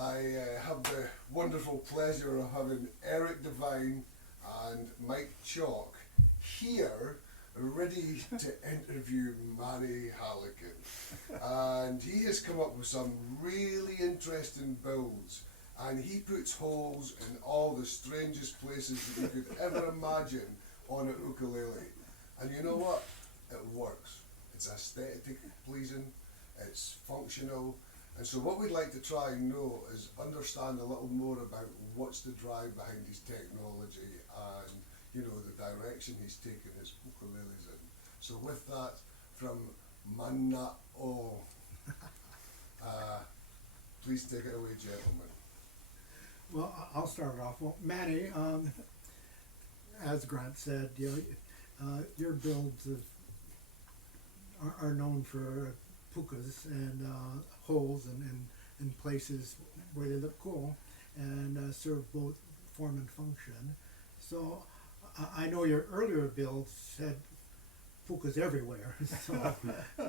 I have the wonderful pleasure of having Eric Devine and Mike Chock here ready to interview Manny Halican. And he has come up with some really interesting builds, and he puts holes in all the strangest places that you could ever imagine on an ukulele. And you know what? It works. It's aesthetic pleasing, it's functional. And so what we'd like to try and know is understand a little more about what's the drive behind his technology and, you know, the direction he's taken his ukuleles in. So with that, from Manna O, please take it away, gentlemen. Well, I'll start it off. Well, Manny, as Grant said, your builds are known for pukas and holes and places where they look cool and serve both form and function. So I know your earlier builds had pukas everywhere, so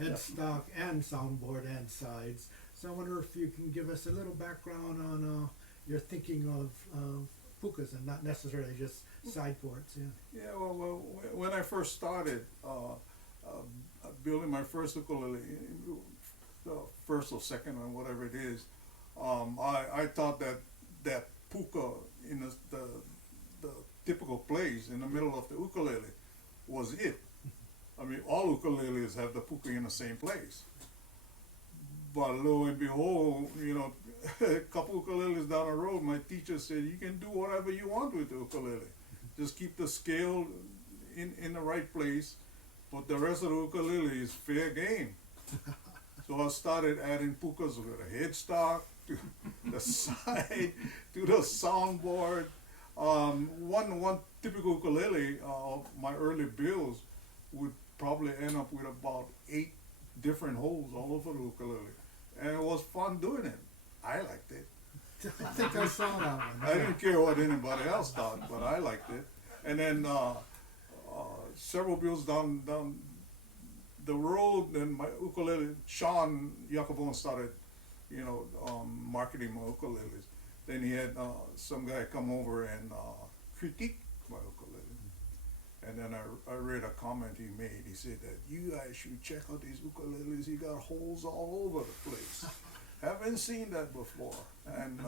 headstock and soundboard and sides. So I wonder if you can give us a little background on your thinking of pukas and not necessarily just side ports. Yeah, well, when I first started building my first ukulele, first or second or whatever it is, I thought that puka in the typical place in the middle of the ukulele was it. I mean, all ukuleles have the puka in the same place. But lo and behold, a couple ukuleles down the road, my teacher said, you can do whatever you want with the ukulele. Just keep the scale in the right place, but the rest of the ukulele is fair game. So I started adding pukas with a headstock, to the side, to the soundboard. One typical ukulele of my early builds would probably end up with about 8 different holes all over the ukulele. And it was fun doing it. I liked it. I think I saw that one. I didn't care what anybody else thought, but I liked it. And then several builds down the road, then my ukulele, Sean Yakobon started, marketing my ukuleles. Then he had some guy come over and critique my ukulele. And then I read a comment he made. He said that you guys should check out these ukuleles. He got holes all over the place. Haven't seen that before. And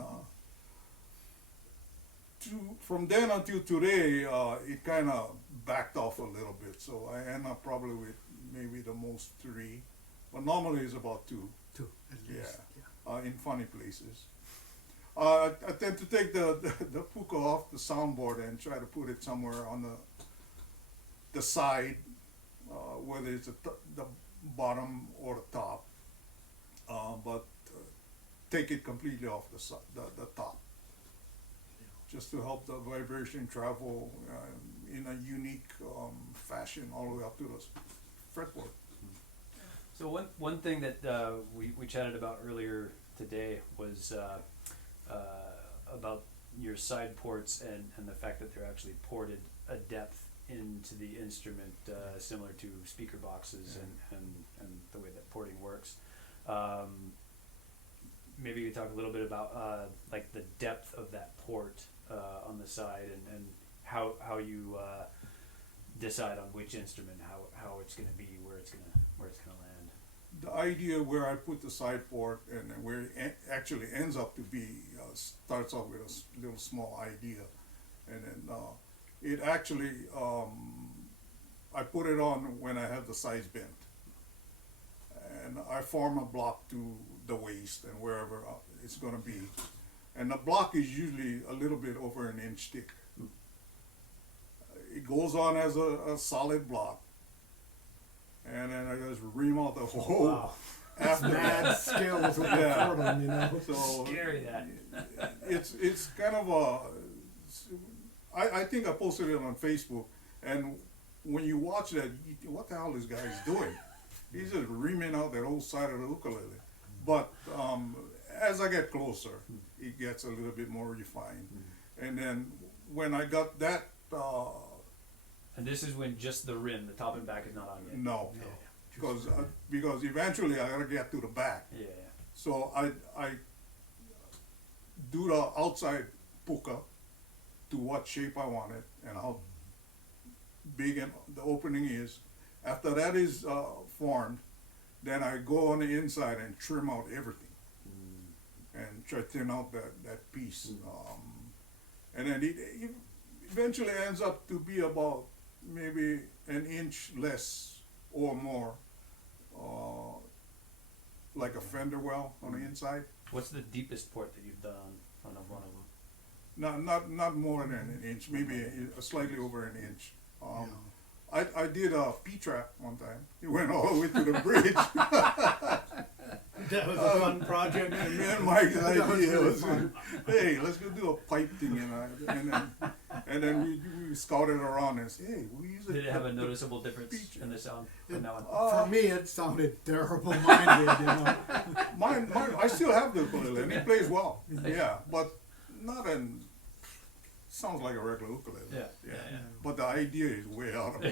from then until today, it kind of backed off a little bit. So I end up probably with maybe the most 3, but normally it's about 2. 2 at least. Yeah. In funny places. I tend to take the puka off the soundboard and try to put it somewhere on the side, whether it's the bottom or the top, but take it completely off the top, just to help the vibration travel in a unique fashion all the way up to the fretboard. So one thing that we chatted about earlier today was about your side ports and the fact that they're actually ported a depth into the instrument, similar to speaker boxes and the way that porting works. Maybe you could talk a little bit about like the depth of that port on the side and how you decide on which instrument, how it's going to be, where it's going to land. The idea where I put the side port and where it actually ends up to be starts off with a little small idea, and then it actually I put it on when I have the sides bent, and I form a block to the waist and wherever it's going to be, and the block is usually a little bit over 1 inch thick. It goes on as a solid block, and then I just ream out the hole. Wow. After Mad that. skills with Yeah. the portal, So Scary that. it's kind of I think I posted it on Facebook, and when you watch that, you think, what the hell is this guy's doing? He's just reaming out that whole side of the ukulele. But as I get closer, it gets a little bit more refined. And then when I got that, And this is when just the rim, the top and back is not on yet. no, Yeah. because eventually I gotta get to the back. Yeah. So do the outside puka to what shape I want it and how big and the opening is. After that is formed, then I go on the inside and trim out everything and try to thin out that piece. And then it eventually ends up to be about maybe an inch less or more, like a fender well on the inside. What's the deepest port that you've done on one of them? Not more than an inch, maybe slightly over an inch. I did a P-trap one time. It went all the way to the bridge. That was a fun project. And me and Mike's That was idea really was, fun. hey, let's go do a pipe thing, and then we scouted around and said, hey, we use it. Did it have a noticeable difference in the sound from now on? For me, it sounded terrible. Mine did, Mine, I still have the ukulele, and it plays well. Yeah, but not in. Sounds like a regular ukulele. Yeah. But the idea is way out of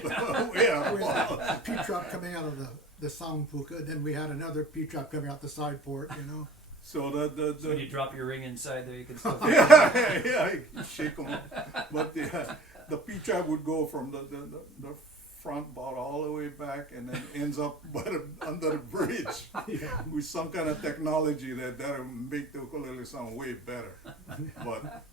way out of We had a P-trap coming out of the sound puka, then we had another P-trap coming out the side port, So So when you drop your ring inside there, you can still. yeah, you shake them. But the P-trap would go from the front about all the way back and then ends up under the bridge with some kind of technology that'll make the ukulele sound way better. But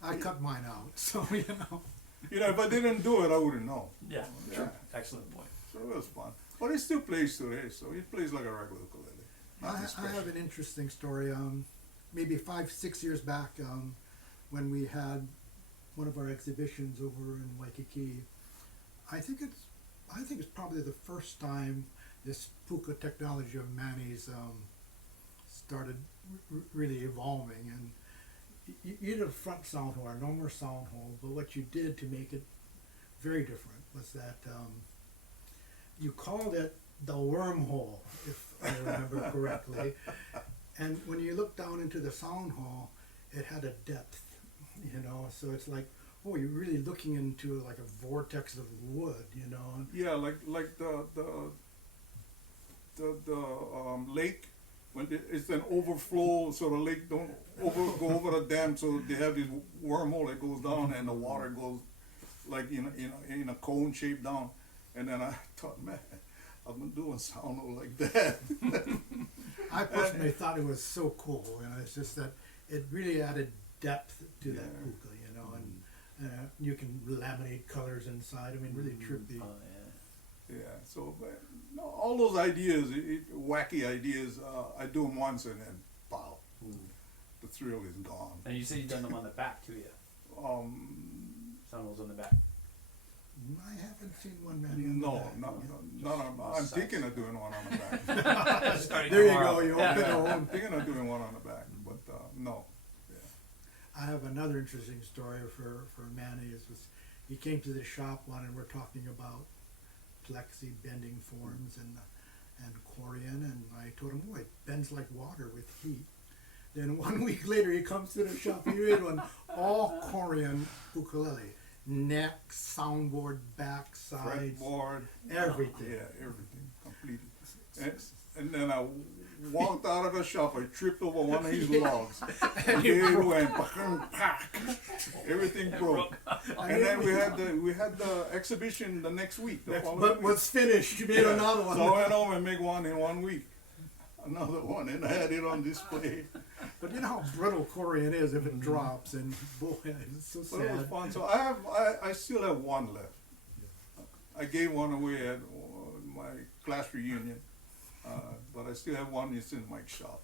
I cut mine out, so if I didn't do it, I wouldn't know. Yeah, true. Excellent point. So it was fun. But it still plays today, so it plays like a regular ukulele. I have an interesting story. Maybe 5-6 years back, when we had one of our exhibitions over in Waikiki, I think it's probably the first time this puka technology of Manny's started really evolving. And you did a front sound hole, no more sound hole, but what you did to make it very different was that you called it the wormhole, if I remember correctly. And when you look down into the sound hole, it had a depth, so it's like, oh, you're really looking into like a vortex of wood, Yeah, like the lake. When it's an overflow, so the lake don't go over the dam, so they have this wormhole that goes down, and the water goes like in a cone shape down. And then I thought, man, I've been doing sound hole like that. I personally thought it was so cool, it's just that it really added depth to that puka, and you can laminate colors inside. I mean, really trippy. Yeah, so all those ideas, wacky ideas, I do them once and then, pow, the thrill is gone. And you said you've done them on the back too, yeah? Sound holes on the back. I haven't seen one, Manny. On the back. No. I'm thinking of doing one on the back. Starting There you tomorrow. go. You open I'm home. thinking of doing one on the back, but no. I have another interesting story for Manny. He came to the shop one, and we're talking about plexi bending forms and corian, and I told him, oh, it bends like water with heat. Then 1 week later, he comes to the shop. He made one all corian ukulele, neck, soundboard, back, sides, Fretboard, everything. yeah, everything completed. And then I walked out of the shop. I tripped over one of his logs. It went pack. Everything broke. And then we had the exhibition the next week. The following But week. was finished. You made another one. So I went home and make one in 1 week. Another one, and I had it on display. But you know how brittle corian is if it drops, and boy, it's so But it was sad. fun. So I still have one left. I gave one away at my class reunion, but I still have one. It's in Mike's shop.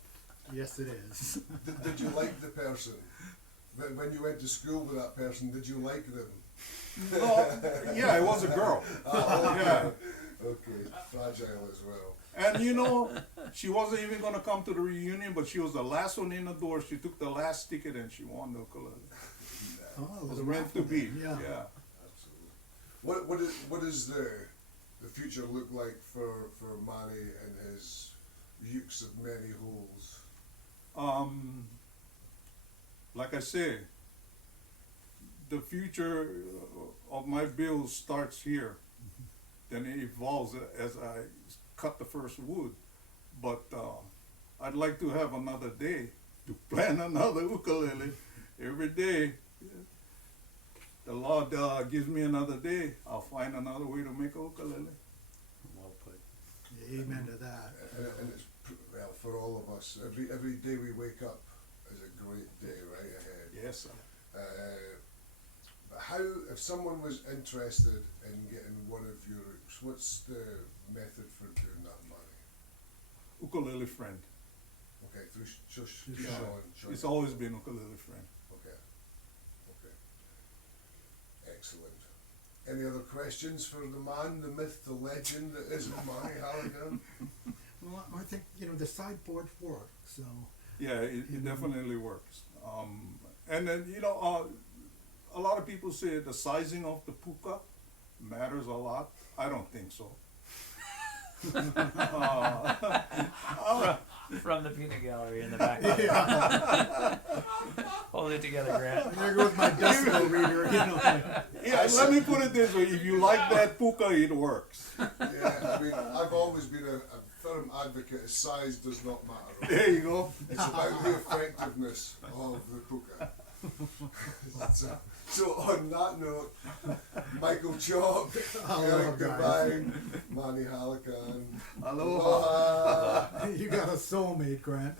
Yes, it is. Did you like the person? When you went to school with that person, did you like them? Yeah, it was a girl. Oh, Yeah. Okay, fragile as well. And she wasn't even going to come to the reunion, but she was the last one in the door. She took the last ticket and she won the ukulele. Oh, It was meant to be. Yeah. Absolutely. What does the future look like for Manny and his ukes of many holes? Like I said, the future of my build starts here. Then it evolves as I cut the first wood. But I'd like to have another day to plan another ukulele every day. The Lord gives me another day, I'll find another way to make a ukulele. Well put. Amen to that. And it's, well, for all of us, every day we wake up is a great day right ahead. Yes, sir. But how, if someone was interested in getting one of your, what's the method for doing that, Manny? Ukulele friend. Okay, through Through Sean. It's always been ukulele friend. Okay. Okay. Excellent. Any other questions for the man, the myth, the legend that is Manny Halican? Well, I think, the sideboard work, so. Yeah, it definitely works. And then, a lot of people say the sizing of the puka matters a lot. I don't think so. From the peanut gallery in the back. Hold it together, Grant. There goes my decibel reader, Yeah, let me put it this way. If you like that puka, it works. Yeah, I mean, I've always been a firm advocate. Size does not matter. There you go. It's about the effectiveness of the puka. So on that note, Michael Chock, Eric Devine, Manny Halican. Aloha. You got a soulmate, Grant.